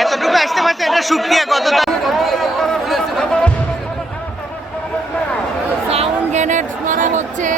এতটুকু আসতে পারছে, এটা শুকরিয়া কতটা। সাউন্ড গ্রেনেড মারা হচ্ছে।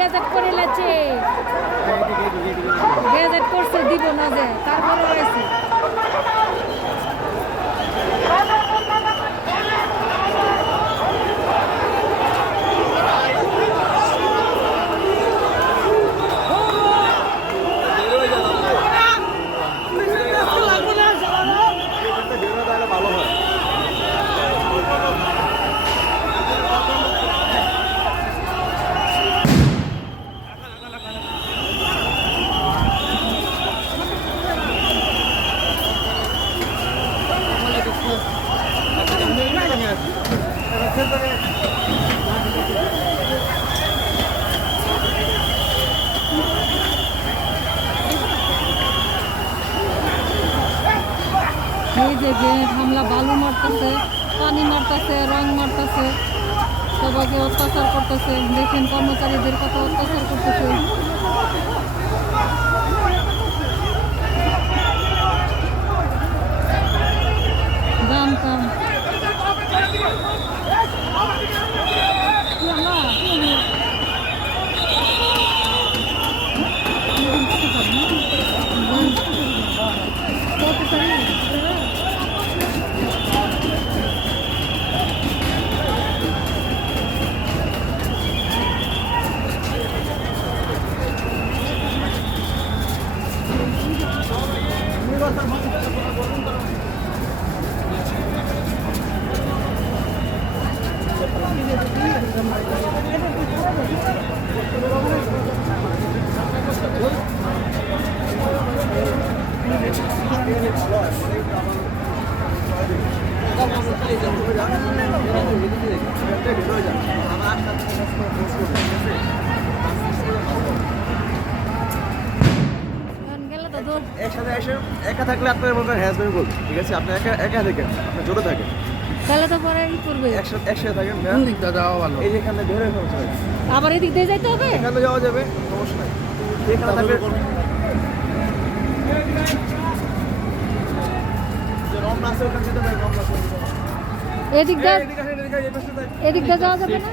গেজেট করে লাগছে, গেজেট করছে দিব না যে, তারপরে রয়েছে এই যে হামলা বালু মারতেছে, পানি মারতেছে, রং মারতেছে, সবাইকে অত্যাচার করতেছে। দেখেন কর্মচারীদের কত অত্যাচার করতেছে। জানতাম একসাথে এসে একা থাকলে আপনার মনে হয় হ্যাজবেন্ড বলবে, ঠিক আছে? আপনি একা একা থাকেন, আপনি জোরে থাকেন, তাহলে তো পরে কি করবে? একসাথে থাকেন। দিকটা যাওয়া ভালো, এই যে এখানে বের হয়ে সমস্যা হয়, আবার এদিক দিয়ে যাইতে হবে, এখানে যাওয়া যাবে, সমস্যা নাই। এখানে থাকলে এদিক দিয়ে যাওয়া যাবে না।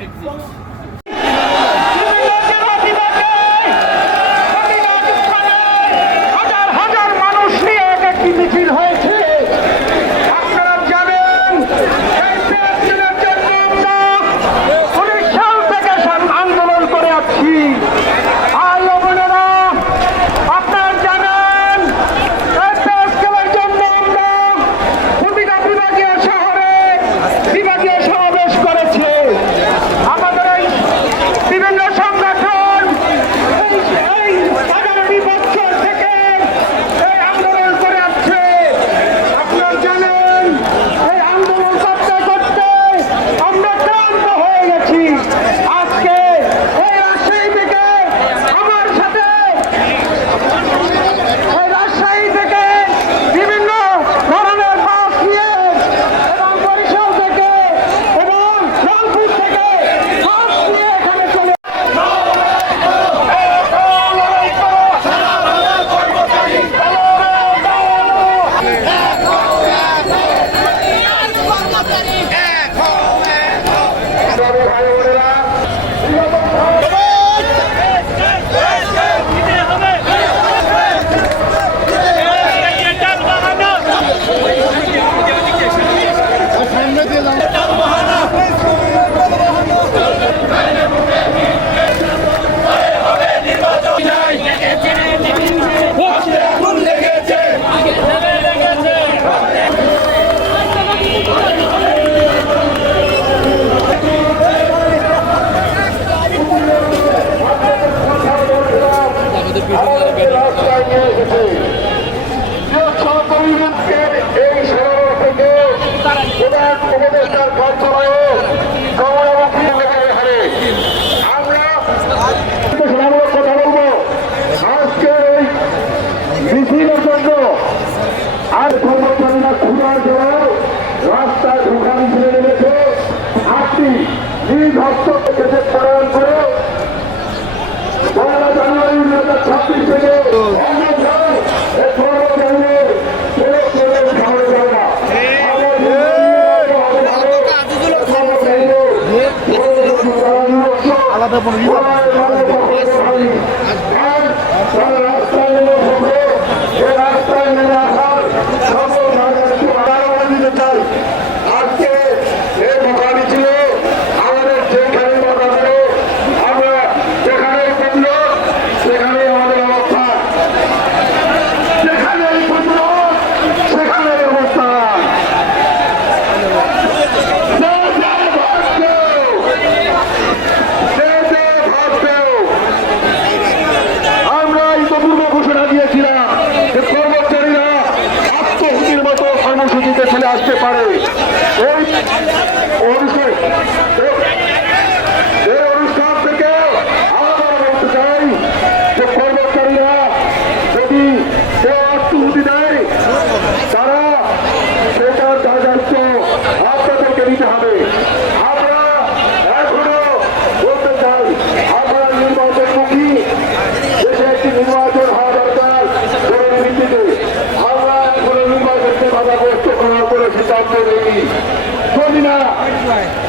যদি না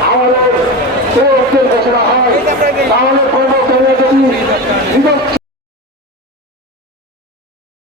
আমাদের ঘোষণা হয় তাহলে